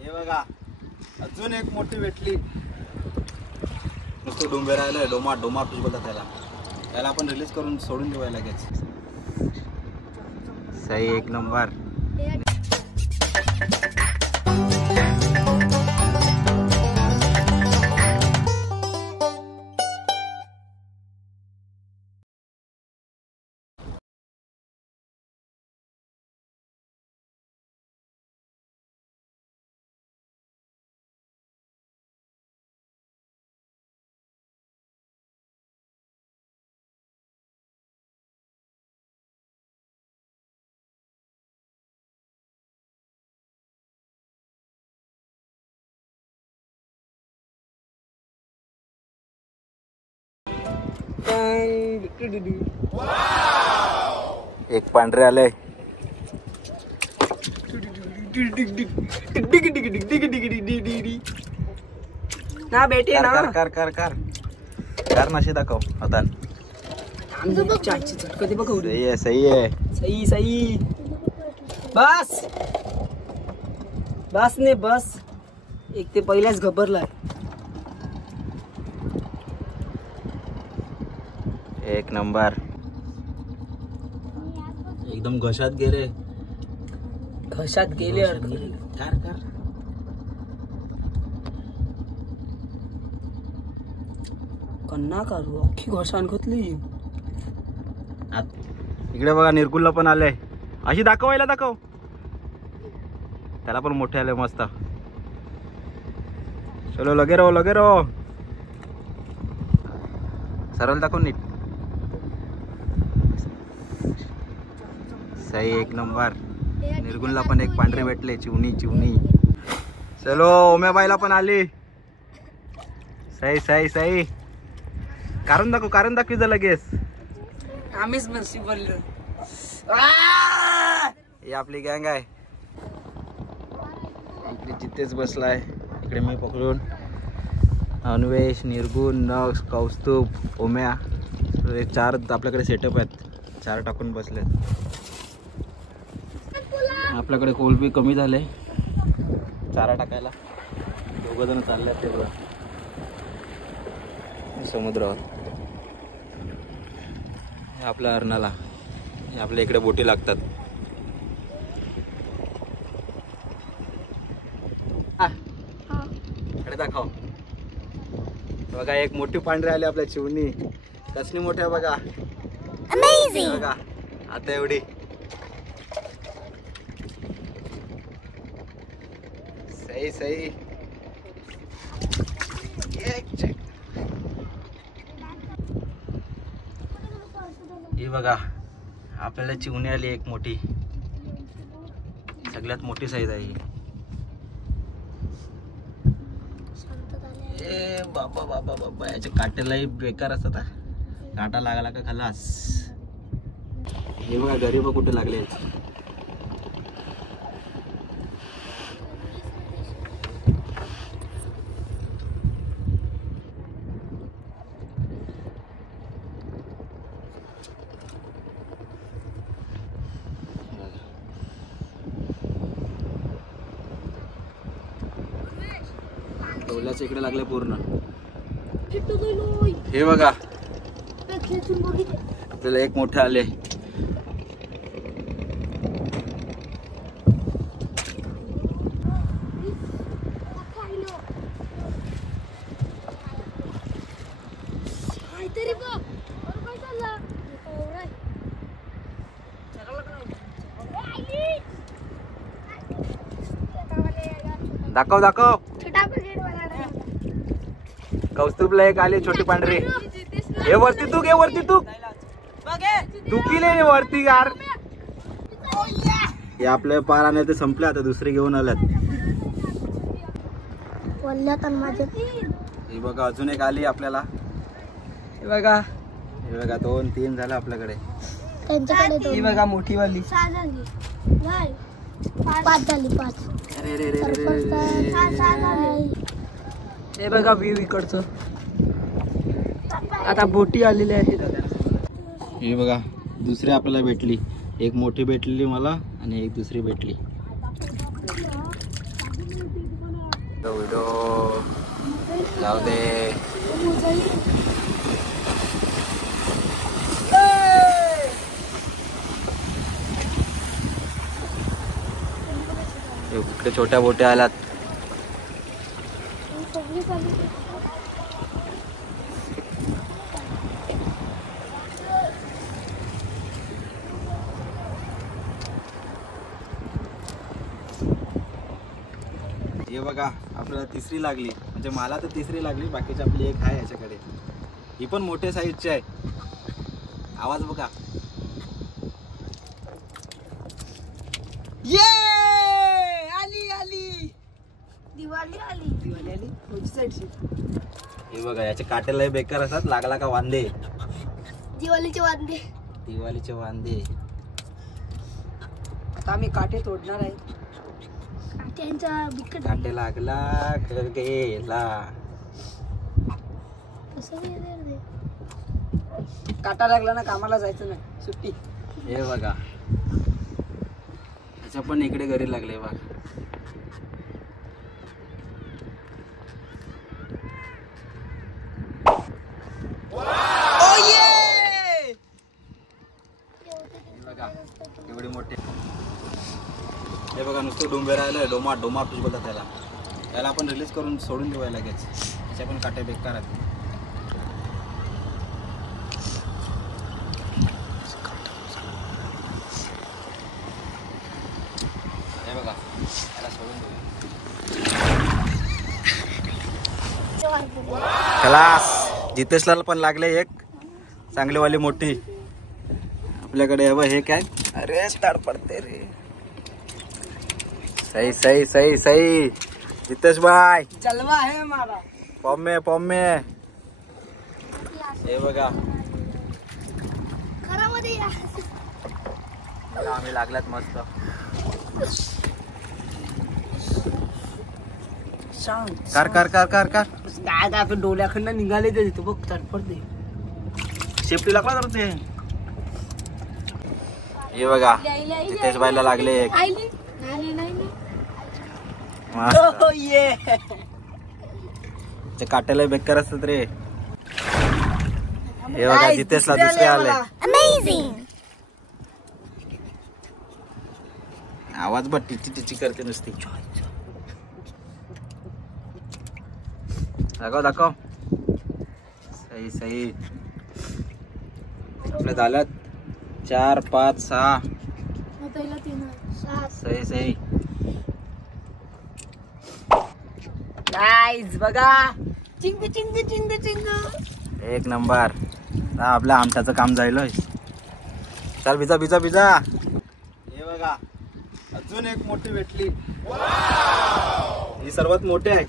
हे बघा अजून एक मोठी भेटली. नुसतं डोंबे राहिलं. डोमा फिश बोलतात त्याला आपण रिलीज करून सोडून देऊया लगेच. सही एक नंबर. एक पांढरे आले. ना बेटे ना कर नशे दाखव आता. कधी बघ. सही आहे. सही बस ने बस. एक ते पहिल्याच घबरलाय. एक नंबर. एकदम घशात गेले. कर कन्ना करू अख्खी घशान घातली. इकडे बघा निर्गुलला पण आले. अशी दाखवायला दाखव. त्याला पण मोठे आले मस्त. चलो लगे रहो. सरळ दाखव नीट. सही एक नंबर. निर्गुलला पण एक पांढरे भेटले. चिवणी. चलो ओम्याबाईला पण आली. सही. कारण दाखव जा लगेच. आम्हीच मस्ती बोललो. ही आपली गँग आहे. इकडे जितेच बसलाय. इकडे मी पकडून अन्वेष, निर्गुण, नक्स, कौस्तुभ, ओम्या. एक 4 आपल्याकडे सेटअप आहेत. 4 टाकून बसलेत. आपल्याकडे कोलबी कमी झाले. 4 टाकायला 2 जण चालले ते बघा समुद्रावर. आपल्या अर्नाला आपल्या इकडे बोटी लागतात. इकडे दाखव. बघा एक मोठी पांढरी आली आपल्या चिवणी. कसली मोठी आहे बघा. बघा आता एवढी. सही. ही बघा आपल्याला चिवणी आली एक मोठी. सगळ्यात मोठी साईज आहे ही. ए बाबा याचे काटेलाही बेकार असतात. काटा लागला का खलास. हे बघा गरीब कुठे लागले. टोल्याच्या इकडे लागले पूर्ण. हे बघा आपल्याला एक मोठे आले. दाखव. कौस्तुभला एक आली छोटी पांढरी. हे वरती तू की वरती यार. हे आपल्या पाराने ते संपले. आता दुसरे घेऊन आल्यात. हे बघा अजून एक आली आपल्याला. हे बघा 2 3 झालं आपल्याकडे. ही बघा मोठी वाली. 5 झाली. 5. हे बघा व्ह्यू इकडचं. आता बोटी आलेल्या आहेत. हे बघा दुसरी आपल्याला भेटली. एक मोठी भेटलेली मला आणि एक दुसरी भेटली. व्हिडिओ लाव दे. इकडे छोट्या बोट्या आल्यात. हे बघा आपल्याला तिसरी लागली, म्हणजे मला तर तिसरी लागली, बाकीची आपली एक आहे याच्याकडे. ही पण मोठ्या साईजची आहे. आवाज बघा. ये आली आली दिवाळी आली. दिवाळी आली कोणती साईडची? हे बघा याचे काटे लय बेकार असतात. लागला का वांदे. दिवाळीचे वांदे. दिवाळीचे वांदे. आता आम्ही काटे तोडणार आहे. त्यांचा बिकट काटे लागला गेला. कसं गेलं रे? काटा लागला ना कामाला जायचं नाही, सुट्टी. हे बघा याच्या पण इकडे घरी लागले बघ. बघा एवढे मोठे. हे बघा नुसतं डोंबे राहिलं. डोमा फिश बोलतात त्याला. त्याला आपण रिलीज करून सोडून देऊया लगेच. त्याच्या पण काटे बेकार आहेत. हे बघा त्याला सोडून देऊया. खलास. जितेशला पण लागले एक चांगलीवाली मोठी आपल्याकडे. हे काय, अरे ताड पडते रे. सही सही सही सही जितेश भाई. जलवा है हमारा. पॉम्मे. हे बघा खरामध्ये या. आम्ही लागल्यात मस्त. शांत. कर काय काय डोल्याकडनं निघाले ते तू बघ तडपडते. शेफ्टी लागला तर ते. हे बघा जितेश भाईला लागले एक. आईली नाही नाही मस्त. ये ते काट्याला बेकार असतात रे. हे बघा जितेशला दुसरे आले. अमेझिंग. आवाज बघ टिची करते नुसती. दाखव. सही. आपल्या झाल्यात 4 5 6. पहिला 3 7. सही. गाईज बघा. चिंग चिंग चिंग चिंग. एक नंबर. आपल्या आमच्याचं काम जाईल. चल बिजा. हे बघा अजून एक मोठी भेटली. ही सर्वात मोठी आहे.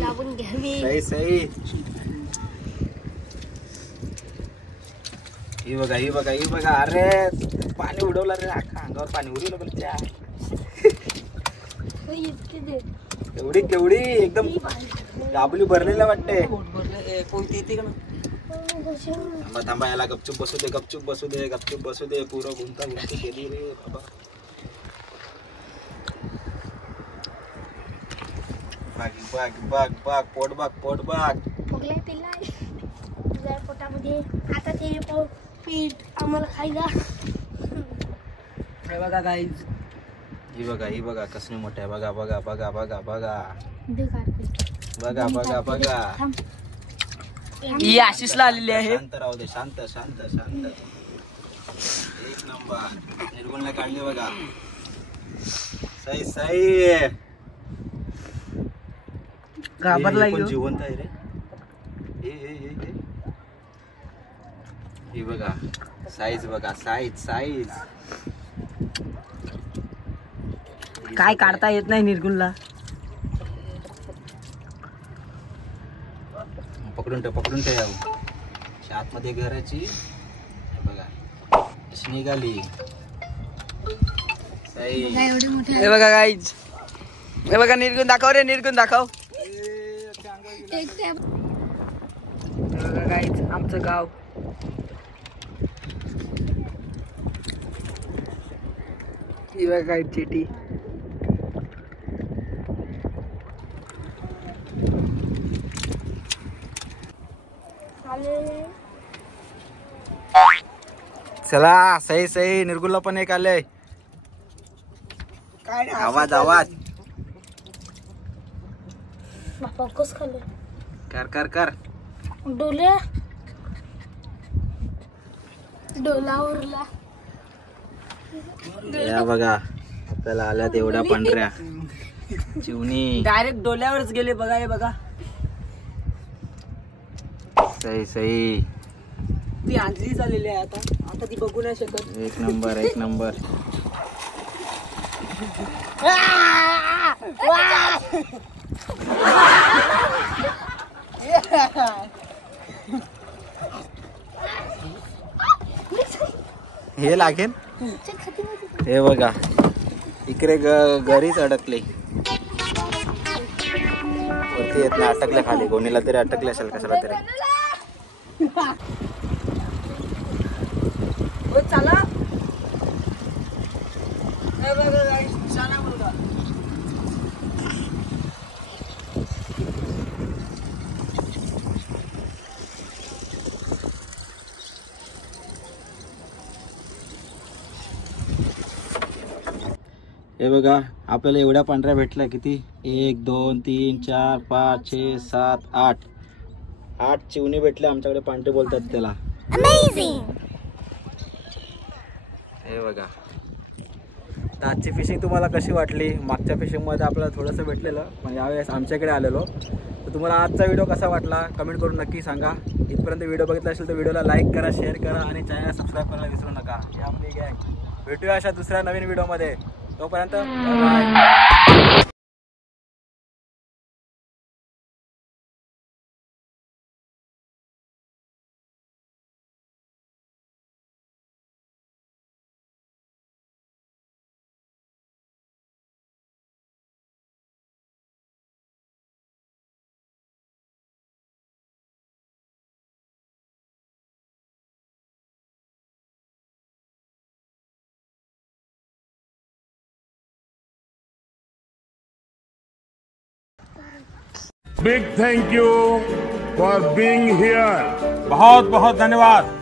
लागून घ्यावी. सही. ही बघा. अरे पाणी उडवलं रे. अख्खा अंगावर पाणी उडवलं पण त्या. केवढी एकदम गाबली भरलेला वाटते. कोणती येते का ना? थांबा याला गपचूप बसू दे. पुरं गुंता केली रे बाबा. बाग पोट बाग. फुगलाय पिल्लाय तुझ्या पोटामध्ये. आता ते पीठ आम्हाला खायला. हे बघा गाईज. ही बघा कसली मोठ्या आहे. बघा. थांब. ही आशिषला आलेली आहे. शांत राहू दे. शांत. एक नंबर. निर्गुणला काढली बघा. सही. घाबरला पण जिवंत आहे रे. ही बघा साईज. काय काढता येत नाही निर्गुणला. पकडून ठेव. आतमध्ये घराची बघा अशी निघाली. एवढी मोठी. हे बघा गाईज. हे बघा निर्गुण दाखव. बघा गाईज आमचं गाव. ही बघा गाईज चेटी. आले. चला सही सही. निर्गुणला पण एक आलंय. काय नाही, आवाज आवाज बापा कस खाल्लं कर कर कर. डोल्या डोलावरला या बघा आपल्याला आल्या एवढ्या पांढऱ्या चिवणी. डायरेक्ट डोल्यावरच गेले बघा. हे बघा सही सही. ती आंधळी झालेली आहे आता. आता ती बघू नाही शकत. एक नंबर एक नंबर. हे लागेल. हे बघा इकडे घरीच अडकले. वरती येत नाही. अटकल्या खाली. कोणीला तरी अटकले असेल कशाला तरी. हो चला. हे बघा guys, शाळा मुलगा. हे बघा आपल्याला एवढ्या पांढऱ्या भेटल्या. किती 1 2 3 4 5 6 7 8 8 चिवणी भेटल्या आमच्याकडे. पांढरे बोलतात त्याला. हे बघा. तर आजची फिशिंग तुम्हाला कशी वाटली? मागच्या फिशिंगमध्ये आपल्याला थोडंसं भेटलेलं, पण यावेळेस आमच्याकडे आलेलो. तर तुम्हाला आजचा व्हिडिओ कसा वाटला कमेंट करून नक्की सांगा. इथपर्यंत व्हिडिओ बघितला असेल तर व्हिडिओला लाईक करा, शेअर करा आणि चॅनलला सबस्क्राईब करायला विसरू नका. यामध्ये काय भेटूया अशा दुसऱ्या नवीन व्हिडिओमध्ये. तोपर्यंत bye. Big thank you for being here. बहुत बहुत धन्यवाद.